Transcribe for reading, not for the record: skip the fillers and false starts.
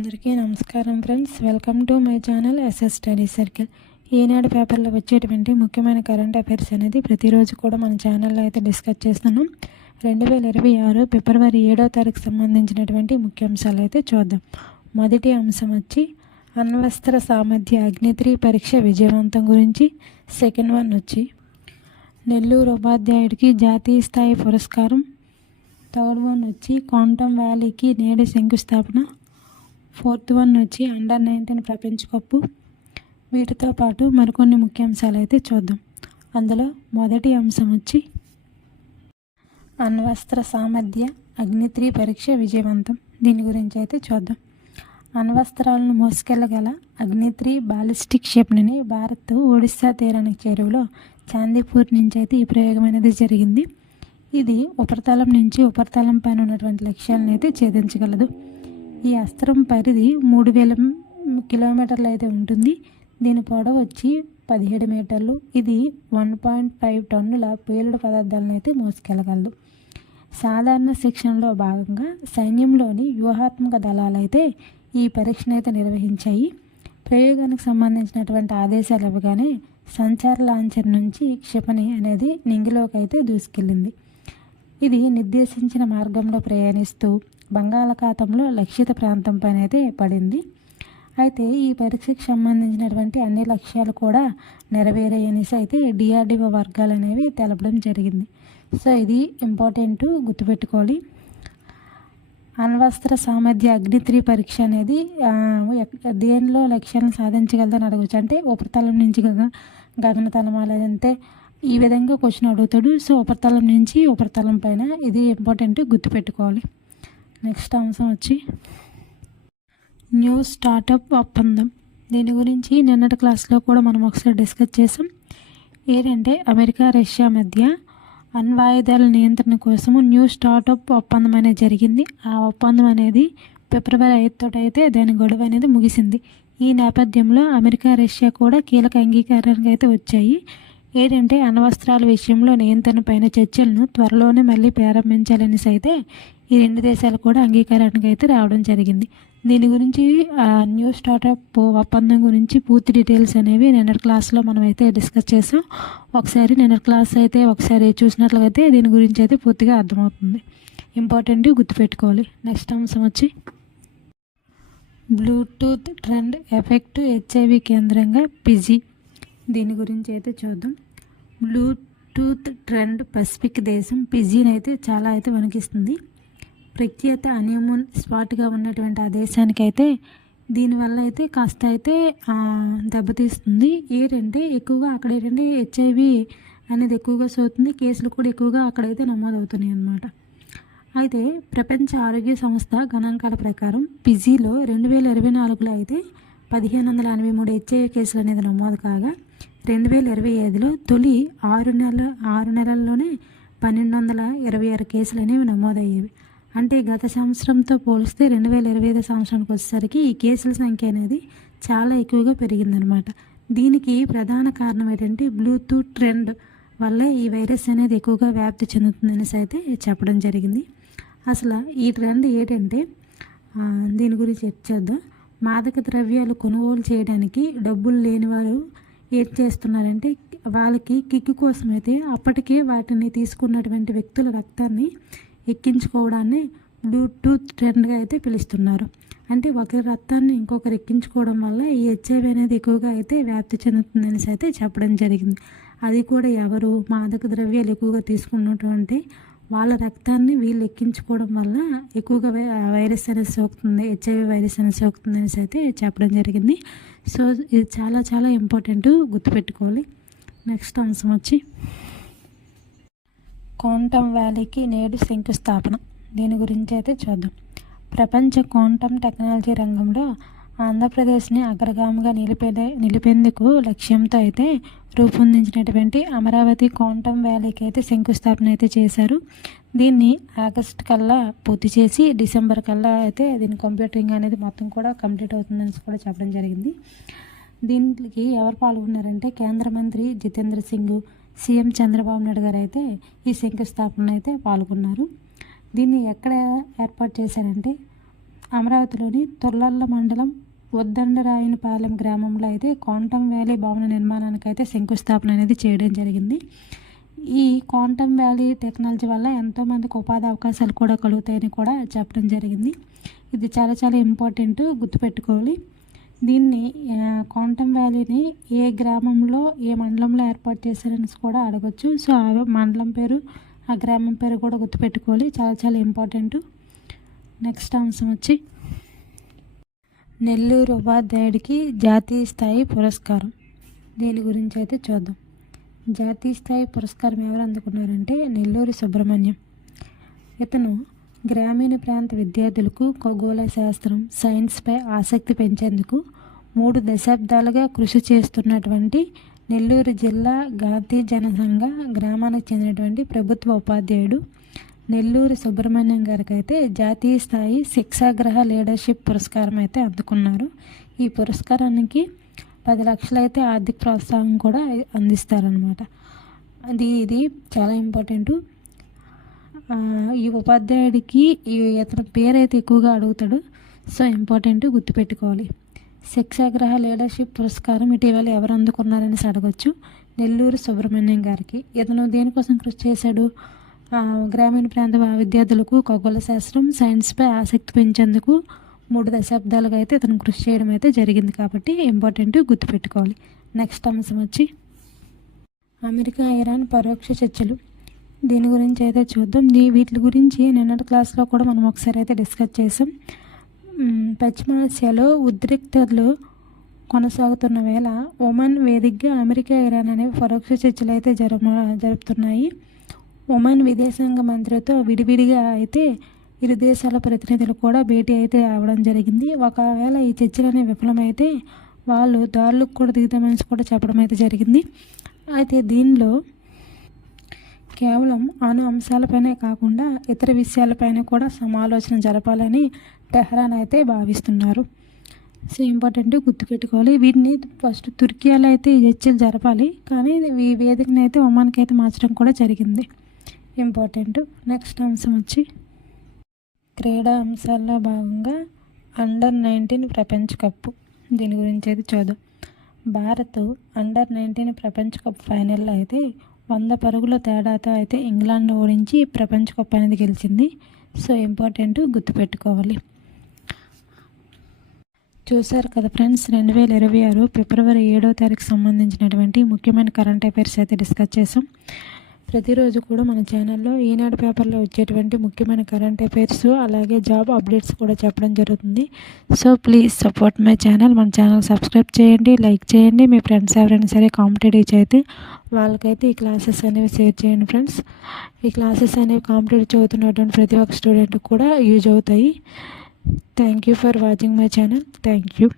అందరికీ నమస్కారం friends, welcome to my channel SS study circle. Eenadu పేపర్లో వచ్చేటువంటి ముఖ్యమైన కరెంట్ అఫైర్స్ అనేది ప్రతిరోజు కూడా మన ఛానల్లో అయితే డిస్కస్ చేస్తున్నాం. 2026 ఫిబ్రవరి 7వ తారీఖు సంబంధించినటువంటి ముఖ్యాంశాలు అయితే చూద్దాం. మొదటి అంశం వచ్చి అణ్వస్త్ర సామర్థ్య అగ్ని-3 పరీక్ష విజయవంతం గురించి. సెకండ్ వన్ వచ్చి నెల్లూరు ఉపాధ్యాయుడికి జాతీయ స్థాయి పురస్కారం. థర్డ్ వన్ వచ్చి క్వాంటమ్ వ్యాలీకి నేడు శంకుస్థాపన. ఫోర్త్ వన్ వచ్చి అండర్-19 ప్రపంచ కప్పు. వీటితో పాటు మరికొన్ని ముఖ్యాంశాలు అయితే చూద్దాం. అందులో మొదటి అంశం వచ్చి అణ్వస్త్ర సామర్థ్య అగ్ని-3 పరీక్ష విజయవంతం. దీని గురించి అయితే చూద్దాం. అణ్వస్త్రాలను మోసుకెళ్లగల అగ్ని-3 బాలిస్టిక్ క్షిపణిని భారత్ ఒడిశా తీరానికి చేరువలో చాందీపూర్ నుంచి అయితే ఈ ప్రయోగం అనేది జరిగింది. ఇది ఉపరితలం నుంచి ఉపరితలం పైన ఉన్నటువంటి లక్ష్యాలను అయితే ఛేదించగలదు. ఈ అస్త్రం పరిధి 3000 కిలోమీటర్లు అయితే ఉంటుంది. దీని పొడవు వచ్చి 17 మీటర్లు. ఇది 1.5 టన్నుల పేలుడు పదార్థాలను అయితే మోసుకెళ్ళగలదు. సాధారణ శిక్షణలో భాగంగా సైన్యంలోని వ్యూహాత్మక దళాలు అయితే ఈ పరీక్షను అయితే నిర్వహించాయి. ప్రయోగానికి సంబంధించినటువంటి ఆదేశాలు ఇవ్వగానే సంచార లాంఛర్ నుంచి క్షిపణి అనేది నింగిలోకి అయితే దూసుకెళ్ళింది. ఇది నిర్దేశించిన మార్గంలో ప్రయాణిస్తూ బంగాళాఖాతంలో లక్షిత ప్రాంతం పైన అయితే పడింది. అయితే ఈ పరీక్షకు సంబంధించినటువంటి అన్ని లక్ష్యాలు కూడా నెరవేరాయనేసి అయితే డిఆర్డిఓ వర్గాలు అనేవి తెలపడం జరిగింది. సో ఇది ఇంపార్టెంట్, గుర్తుపెట్టుకోవాలి. అణ్వస్త్ర సామర్థ్య అగ్ని-3 పరీక్ష అనేది దేనిలో లక్ష్యాలను సాధించగలదని అడగవచ్చు. అంటే ఉపరితలం నుంచి గగనతలం లేదంటే ఈ విధంగా క్వశ్చన్ అడుగుతాడు. సో ఉపరితలం నుంచి ఉపరితలం పైన, ఇది ఇంపార్టెంట్, గుర్తుపెట్టుకోవాలి. నెక్స్ట్ అంశం వచ్చి న్యూ స్టార్టప్ ఒప్పందం. దీని గురించి నిన్నటి క్లాస్లో కూడా మనం ఒకసారి డిస్కస్ చేసాం. ఏంటంటే అమెరికా రష్యా మధ్య అణ్వాయుధాల నియంత్రణ కోసము న్యూ స్టార్టప్ ఒప్పందం అనేది జరిగింది. ఆ ఒప్పందం అనేది ఫిబ్రవరి 5 అయితే దాని గడువు అనేది ముగిసింది. ఈ నేపథ్యంలో అమెరికా రష్యా కూడా కీలక అంగీకారానికి అయితే వచ్చాయి. ఏంటంటే అణ్వస్త్రాల విషయంలో నియంత్రణ పైన చర్చలను త్వరలోనే మళ్ళీ ప్రారంభించాలనేసి అయితే ఈ రెండు దేశాలు కూడా అంగీకారానికి అయితే రావడం జరిగింది. దీని గురించి న్యూ స్టార్టప్ ఒప్పందం గురించి పూర్తి డీటెయిల్స్ అనేవి నిన్నటి క్లాస్లో మనం అయితే డిస్కస్ చేసాం. ఒకసారి నిన్నటి క్లాస్ అయితే ఒకసారి చూసినట్లయితే దీని గురించి అయితే పూర్తిగా అర్థమవుతుంది. ఇంపార్టెంట్, గుర్తుపెట్టుకోవాలి. నెక్స్ట్ అంశం వచ్చి బ్లూటూత్ ట్రెండ్ ఎఫెక్ట్ హెచ్ఐవి కేంద్రంగా పిజి. దీని గురించి అయితే చూద్దాం. బ్లూటూత్ ట్రెండ్ పసిఫిక్ దేశం పిజిని అయితే చాలా అయితే వణికిస్తుంది. ప్రఖ్యాత హనీమూన్ స్పాట్గా ఉన్నటువంటి ఆ దేశానికి అయితే దీనివల్ల అయితే కాస్త అయితే దెబ్బతీస్తుంది. ఏంటంటే ఎక్కువగా అక్కడ ఏంటంటే హెచ్ఐవి అనేది ఎక్కువగా సోకుతుంది. కేసులు కూడా ఎక్కువగా అక్కడైతే నమోదవుతున్నాయి అన్నమాట. అయితే ప్రపంచ ఆరోగ్య సంస్థ గణాంకాల ప్రకారం పిజిలో 2024లో అయితే 1583 హెచ్ఐవి కేసులు అనేది నమోదు కాగా 2025లో తొలి 6 నెలల్లోనే 1226 కేసులు అనేవి నమోదయ్యేవి. అంటే గత సంవత్సరంతో పోలిస్తే 2025 సంవత్సరానికి వచ్చేసరికి ఈ కేసుల సంఖ్య అనేది చాలా ఎక్కువగా పెరిగిందనమాట. దీనికి ప్రధాన కారణం ఏంటంటే బ్లూటూత్ ట్రెండ్ వల్ల ఈ వైరస్ అనేది ఎక్కువగా వ్యాప్తి చెందుతుందనేసి అయితే చెప్పడం జరిగింది. అసలు ఈ ట్రెండ్ ఏంటంటే దీని గురించి చేద్దాం. మాదక ద్రవ్యాలు కొనుగోలు చేయడానికి డబ్బులు లేని వారు ఏం చేస్తున్నారంటే వాళ్ళకి కిక్కు కోసమైతే అప్పటికే వాటిని తీసుకున్నటువంటి వ్యక్తుల రక్తాన్ని ఎక్కించుకోవడాన్ని బ్లూటూత్ ట్రెండ్గా అయితే పిలుస్తున్నారు. అంటే ఒకరి రక్తాన్ని ఇంకొకరు ఎక్కించుకోవడం వల్ల ఈ హెచ్ఐవి అనేది ఎక్కువగా అయితే వ్యాప్తి చెందుతుందనేసి అయితే చెప్పడం జరిగింది. అది కూడా ఎవరు మాదక ద్రవ్యాలు ఎక్కువగా తీసుకున్నటువంటి వాళ్ళ రక్తాన్ని వీళ్ళు ఎక్కించుకోవడం వల్ల ఎక్కువగా వైరస్ అనేది సోకుతుంది, హెచ్ఐవి వైరస్ అనేది సోకుతుంది అనేసి అయితే చెప్పడం జరిగింది. సో ఇది చాలా చాలా ఇంపార్టెంట్, గుర్తుపెట్టుకోవాలి. నెక్స్ట్ అంశం వచ్చి క్వాంటమ్ వ్యాలీకి నేడు శంకుస్థాపన. దీని గురించి అయితే చూద్దాం. ప్రపంచ క్వాంటమ్ టెక్నాలజీ రంగంలో ఆంధ్రప్రదేశ్ని అగ్రగామిగా నిలిపేందుకు లక్ష్యంతో అయితే రూపొందించినటువంటి అమరావతి క్వాంటమ్ వ్యాలీకి అయితే శంకుస్థాపన అయితే చేశారు. దీన్ని ఆగస్టు కల్లా పూర్తి చేసి డిసెంబర్ కల్లా అయితే దీని కంప్యూటరింగ్ అనేది మొత్తం కూడా కంప్లీట్ అవుతుందని కూడా చెప్పడం జరిగింది. దీనికి ఎవరు పాల్గొన్నారంటే కేంద్ర మంత్రి జితేంద్ర సింగ్, సీఎం చంద్రబాబు నాయుడు గారు అయితే ఈ శంకుస్థాపన అయితే పాల్గొన్నారు. దీన్ని ఎక్కడ ఏర్పాటు చేశారంటే అమరావతిలోని తొల్లల్ల మండలం ఉద్దండరాయనపాలెం గ్రామంలో అయితే క్వాంటమ్ వ్యాలీ భవన నిర్మాణానికి అయితే శంకుస్థాపన అనేది చేయడం జరిగింది. ఈ క్వాంటమ్ వ్యాలీ టెక్నాలజీ వల్ల ఎంతోమందికి ఉపాధి అవకాశాలు కూడా కలుగుతాయని కూడా చెప్పడం జరిగింది. ఇది చాలా చాలా ఇంపార్టెంట్, గుర్తుపెట్టుకోవాలి. దీన్ని క్వాంటమ్ వ్యాలీని ఏ గ్రామంలో ఏ మండలంలో ఏర్పాటు చేశారని కూడా అడగచ్చు. సో ఆ మండలం పేరు ఆ గ్రామం పేరు కూడా గుర్తుపెట్టుకోవాలి, చాలా చాలా ఇంపార్టెంట్. నెక్స్ట్ అంశం వచ్చి నెల్లూరు ఉపాధ్యాయుడికి జాతీయ స్థాయి పురస్కారం. దీని గురించి అయితే చూద్దాం. జాతీయ స్థాయి పురస్కారం ఎవరు అందుకున్నారంటే నెల్లూరు సుబ్రహ్మణ్యం. ఇతను గ్రామీణ ప్రాంత విద్యార్థులకు ఖగోళ శాస్త్రం, సైన్స్పై ఆసక్తి పెంచేందుకు 3 దశాబ్దాలుగా కృషి చేస్తున్నటువంటి నెల్లూరు జిల్లా గాంధీ జనసంఘ గ్రామానికి చెందినటువంటి ప్రభుత్వ ఉపాధ్యాయుడు నెల్లూరు సుబ్రహ్మణ్యం గారికి అయితే జాతీయ స్థాయి శిక్షాగ్రహ లీడర్షిప్ పురస్కారం అయితే అందుకున్నారు. ఈ పురస్కారానికి 10 లక్షలు అయితే ఆర్థిక ప్రోత్సాహం కూడా అందిస్తారనమాట. ఇది చాలా ఇంపార్టెంటు. ఈ ఉపాధ్యాయుడికి ఇతని పేరు అయితే ఎక్కువగా అడుగుతాడు. సో ఇంపార్టెంట్, గుర్తుపెట్టుకోవాలి. శిక్షాగ్రహ లీడర్షిప్ పురస్కారం ఇటీవల ఎవరు అందుకున్నారని అడగచ్చు. నెల్లూరు సుబ్రహ్మణ్యం గారికి. ఇతను దేనికోసం కృషి చేశాడు? గ్రామీణ ప్రాంత విద్యార్థులకు ఖగోళ శాస్త్రం, సైన్స్పై ఆసక్తి పెంచేందుకు 3 దశాబ్దాలుగా అయితే ఇతను కృషి చేయడం అయితే జరిగింది కాబట్టి ఇంపార్టెంట్, గుర్తుపెట్టుకోవాలి. నెక్స్ట్ అంశం వచ్చి అమెరికా ఇరాన్ పరోక్ష చర్చలు. దీని గురించి అయితే చూద్దాం. వీటి గురించి నిన్నటి క్లాస్లో కూడా మనం ఒకసారి అయితే డిస్కస్ చేసాం. పశ్చిమాసియాలో ఉద్రిక్తతలు కొనసాగుతున్న వేళ ఒమన్ వేదికగా అమెరికా ఇరాన్ అనే పరోక్ష చర్చలు అయితే జరుపుతున్నాయి. ఒమన్ విదేశాంగ మంత్రితో విడివిడిగా అయితే ఇరు దేశాల ప్రతినిధులు కూడా భేటీ అయితే అవ్వడం జరిగింది. ఒకవేళ ఈ చర్చలనే విఫలమైతే వాళ్ళు దారులకు కూడా దిగుతామని కూడా చెప్పడం అయితే జరిగింది. అయితే దీనిలో కేవలం అణు అంశాలపైనే కాకుండా ఇతర విషయాలపైన కూడా సమాలోచన జరపాలని టెహ్రాన్ అయితే భావిస్తున్నారు. సో ఇంపార్టెంట్, గుర్తుపెట్టుకోవాలి. వీటిని ఫస్ట్ తుర్కియాలో అయితే ఈ చర్చలు జరపాలి, కానీ ఈ వేదికను అయితే ఒమాన్కి అయితే మార్చడం కూడా జరిగింది. ఇంపార్టెంట్. నెక్స్ట్ అంశం వచ్చి క్రీడా అంశాల్లో భాగంగా అండర్-19 ప్రపంచ కప్. దీని గురించి అయితే చూద్దాం. భారత్ అండర్-19 ప్రపంచ కప్ ఫైనల్లో అయితే 100 పరుగుల తేడాతో అయితే ఇంగ్లాండ్ను ఓడించి ప్రపంచ కప్ అనేది గెలిచింది. సో ఇంపార్టెంట్, గుర్తుపెట్టుకోవాలి. చూసారు కదా ఫ్రెండ్స్, 2026 ఫిబ్రవరి 7వ తారీఖు సంబంధించినటువంటి ముఖ్యమైన కరెంట్ అఫైర్స్ అయితే డిస్కస్ చేసాం. ప్రతిరోజు కూడా మన ఛానల్లో ఈనాడు పేపర్లో వచ్చేటువంటి ముఖ్యమైన కరెంట్ అఫైర్స్ అలాగే జాబ్ అప్డేట్స్ కూడా చెప్పడం జరుగుతుంది. So please support my channel. మన ఛానల్ సబ్స్క్రైబ్ చేయండి, లైక్ చేయండి. మీ ఫ్రెండ్స్ ఎవరైనా సరే కాంపిటేటివ్ అయితే వాళ్ళకైతే ఈ క్లాసెస్ అనేవి షేర్ చేయండి ఫ్రెండ్స్. ఈ క్లాసెస్ అనేవి కాంపిటేటివ్ చదువుతున్నటువంటి ప్రతి ఒక్క స్టూడెంట్కి కూడా యూజ్ అవుతాయి. Thank you for watching my channel. Thank you.